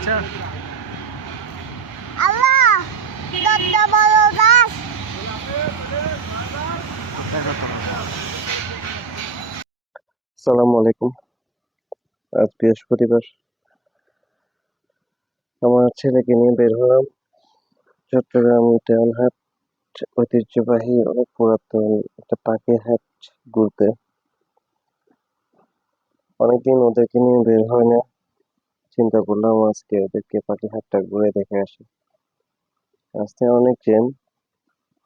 আচ্ছা আল্লাহ দদ্দা বড় গাছ। আসসালামু আলাইকুম। আজ বৃহস্পতিবার। আমার ছেলেকে নিয়ে বের হলাম চট্টগ্রাম দেওয়ানহাট ঐতিহ্যবাহী অনেক পুরাতন একটা পাখির হাট ঘুরতে। অনেকদিন ওদেরকে নিয়ে বের হয় না, চিন্তা করলাম আজকে ওদেরকে পাখির হাটটা ঘুরে দেখে আসি। রাস্তায় অনেক জ্যাম,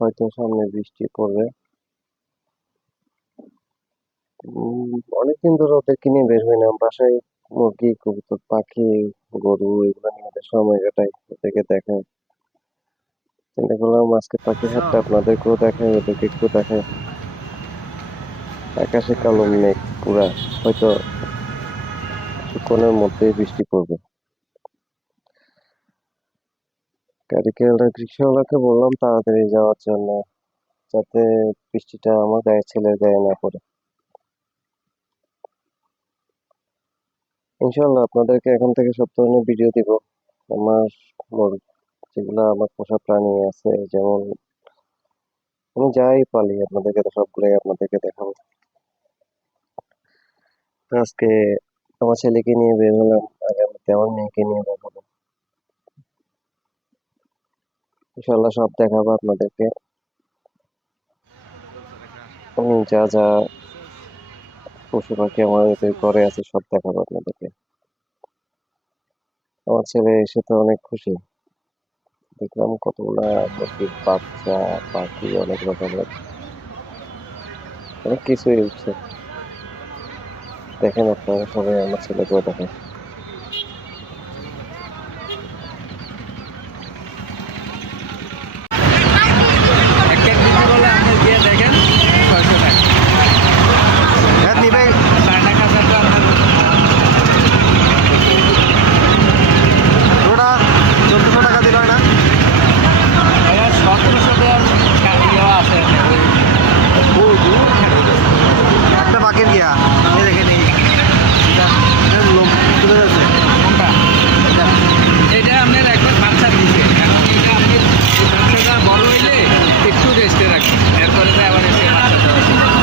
হয়তো সামনে বৃষ্টি পড়বে। অনেকদিন ধরে ওদেরকে নিয়ে বের হয় না, বাসায় মুরগি কবুতর পাখি গরু এগুলো নিয়ে ওদের সময় কাটাই, ওদেরকে দেখায়। চিন্তা করলাম আজকে পাখির হাটটা আপনাদেরকেও দেখাই, ওদেরকে একটু দেখাই। আকাশে কালো মেঘ পুরা, হয়তো কিছুক্ষণের মধ্যেই বৃষ্টি পড়বে। রিক্সাওয়ালাকে বললাম তাড়াতাড়ি যাওয়ার জন্য, যাতে বৃষ্টিটা আমার ছেলের গায়ে না পড়ে। ইনশাল্লাহ আপনাদেরকে এখন থেকে সব ধরনের ভিডিও দিব। আমার যেগুলো আমার পোষা প্রাণী আছে, যেমন আমি যাই পালি আপনাদেরকে তো সবগুলোই আপনাদেরকে দেখাবো। আজকে আমার ছেলেকে নিয়ে বের হলাম, আগামীতে আমার মেয়েকে নিয়ে বের হবো। ইনশাল্লাহ সব দেখাবো আপনাদেরকে। আমি যা যা পশু পাখি আমাদের ঘরে আছে সব দেখাবো আপনাদেরকে। আমার ছেলে এসে তো অনেক খুশি, দেখলাম কতগুলা মুরগির বাচ্চা পাখি অনেক রকমের অনেক কিছুই উঠছে। দেখেন আপনারা সবাই আমার ছেলেকেও দেখেন। একটা দিদি বলে আপনি দিয়ে দেখেন 600 টাকা নিবে। 4 টাকা তো আপনার ওটা 1400 টাকা দিল না, 1700 টাকা আছে একটা বাকির গিয়া দেখেন। এই লোক তুলে যাচ্ছে কোনটা, এটা আপনার একবার বাচ্চা দিচ্ছে, কারণ এটা আপনি বাচ্চাটা বড় হইলে একটু রেস্টে রাখবেন, এরপরে তো আবার এসে বাচ্চা দেওয়া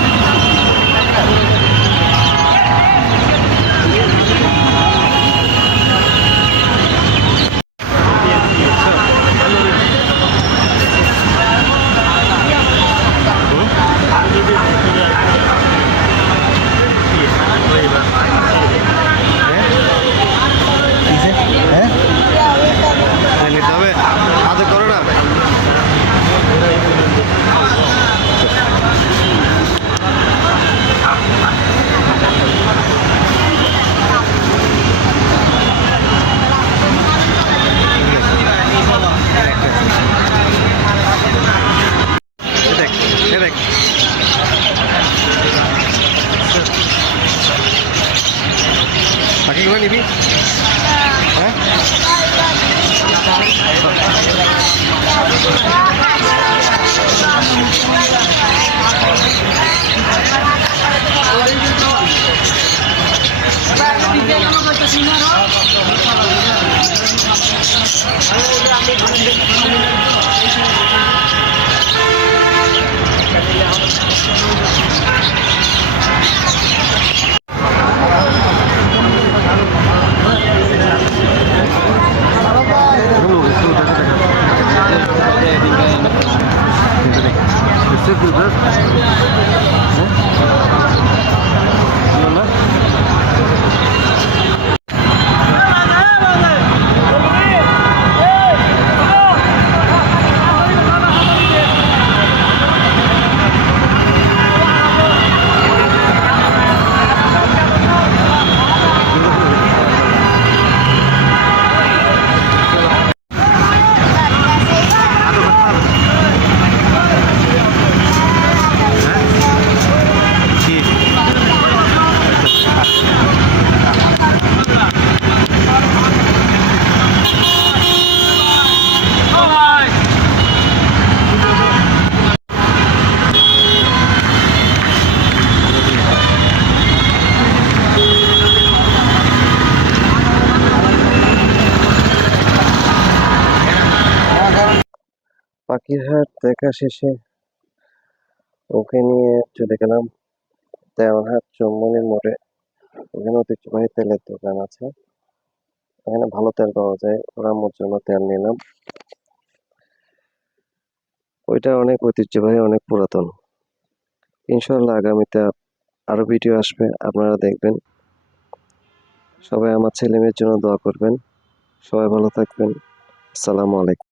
নিতে হবে আদর করো না। দেখ বাকিগুলো নিবি, হ্যাঁ পাখির হাট দেখা শেষে ওকে নিয়ে চলে গেলাম দেওয়ানহাট চৌমনির মোড়ে। ওখানে ঐতিহ্যবাহী তেলের দোকান আছে, এখানে ভালো তেল পাওয়া যায়। ওরা আমার জন্য তেল নিলাম, ওইটা অনেক ঐতিহ্যবাহী, অনেক পুরাতন। ইনশাল্লাহ আগামীতে আরো ভিডিও আসবে, আপনারা দেখবেন। সবাই আমার ছেলে মেয়ের জন্য দোয়া করবেন। সবাই ভালো থাকবেন। আসসালামু আলাইকুম।